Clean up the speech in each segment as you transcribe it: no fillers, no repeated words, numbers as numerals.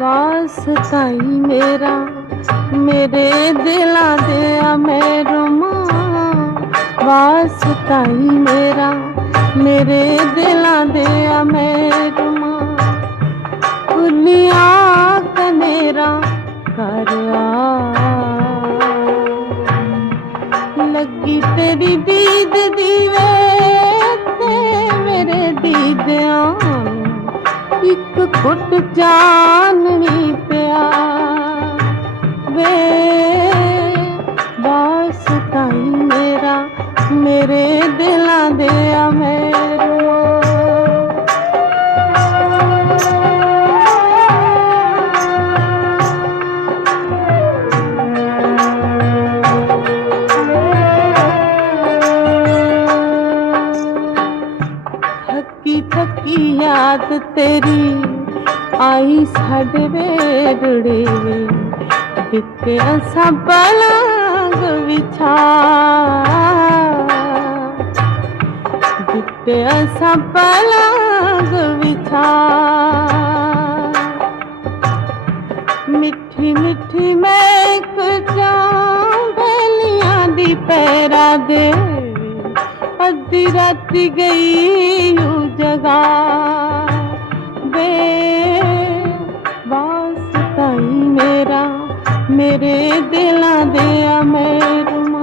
ਵਾਸਤਾਈ ਮੇਰਾ ਮੇਰੇ ਦਿਲਾਂ ਦੇ ਆ ਮਹਿਰਮਾ, ਵਾਸਤਾਈ ਮੇਰਾ ਮੇਰੇ ਦਿਲਾਂ ਦੇ ਆ ਮਹਿਰਮਾ, ਖੁੱਲਿਆ ਕਨੇਰਾ ਕਰ ਆ, ਲੱਗੀ ਤੇਰੀ ਦੀਦ ਦੀ ਵੇ ਤੇ ਮੇਰੇ ਦੀਦਿਆਂ ਇੱਕ ਘੁੱਟ ਚਾਨਣੀ ਪਿਆ ਵੇ, ਵਾਸਤਾਈ ਮੇਰਾ ਮੇਰੇ ਦਿਲਾਂ ਦੇ ਆ ਮਹਿਰਮਾ। थकी थकी याद तेरी आई साडे वेड़े वे, दिते असा पलंग विछा, दिते असा पलंग विछा, मिठी मिठी महक चांदलियां दी पैरा दे, अद्धी राती गई यू जगा वे, वास्ताई मेरा मेरे दिलां दे आ मਹਿਰਮਾ।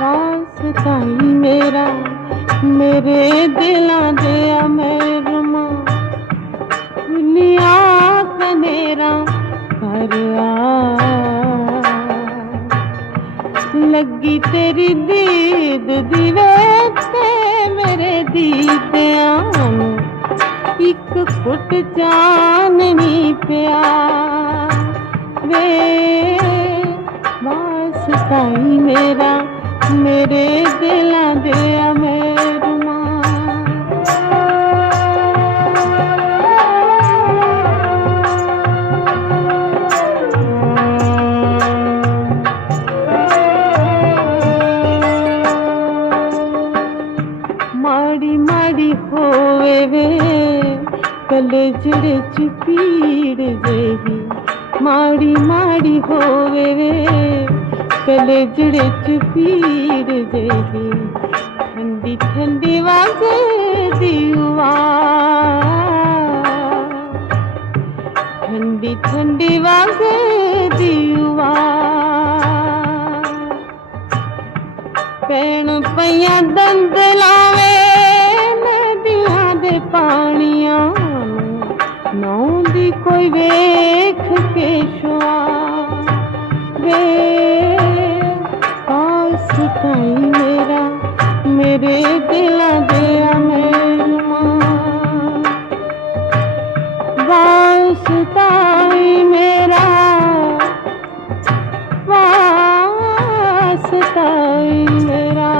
वास्ताई मेरा मेरे दिलां दे आ मਹਿਰਮਾ, खुलिया कनेरा कर आ, लगी तेरी दीद दी वे ते मेरे दीदियां एक घुट चाननी पिया वे, वास्ताई मेरा मेरे दिलां दे आ मਹਿਰਮਾ। माड़ी माड़ी होवे वे कलेजड़े च पीड़ जेही, माड़ी माड़ी होवे वे कलेजड़े च पीड़ जेही, ठंडी ठंडी वगदी आवाज़, ठंडी ठंडी वगदी आवाज़, पैण पईयां दंदलावे नदियां दे पानियां, नौंदी कोई वेख के शुआ वे, वास्ताई मेरा मेरे दिलां दे आ मਹਿਰਮਾ। वास्ताई मेरा वास्ताई मेरा,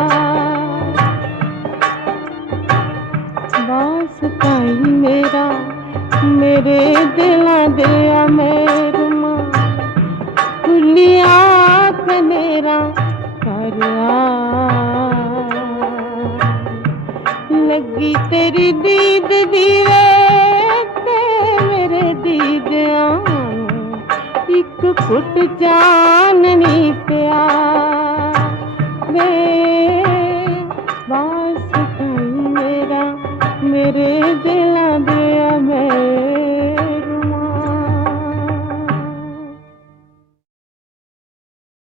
वास्ताई मेरा मेरे दिलां दे आ मਹਿਰਮਾ, खुलिया कनेरा कर आ, लगी तेरी दीद दी वे ते मेरे दीदियां एक घुट चाननी पिया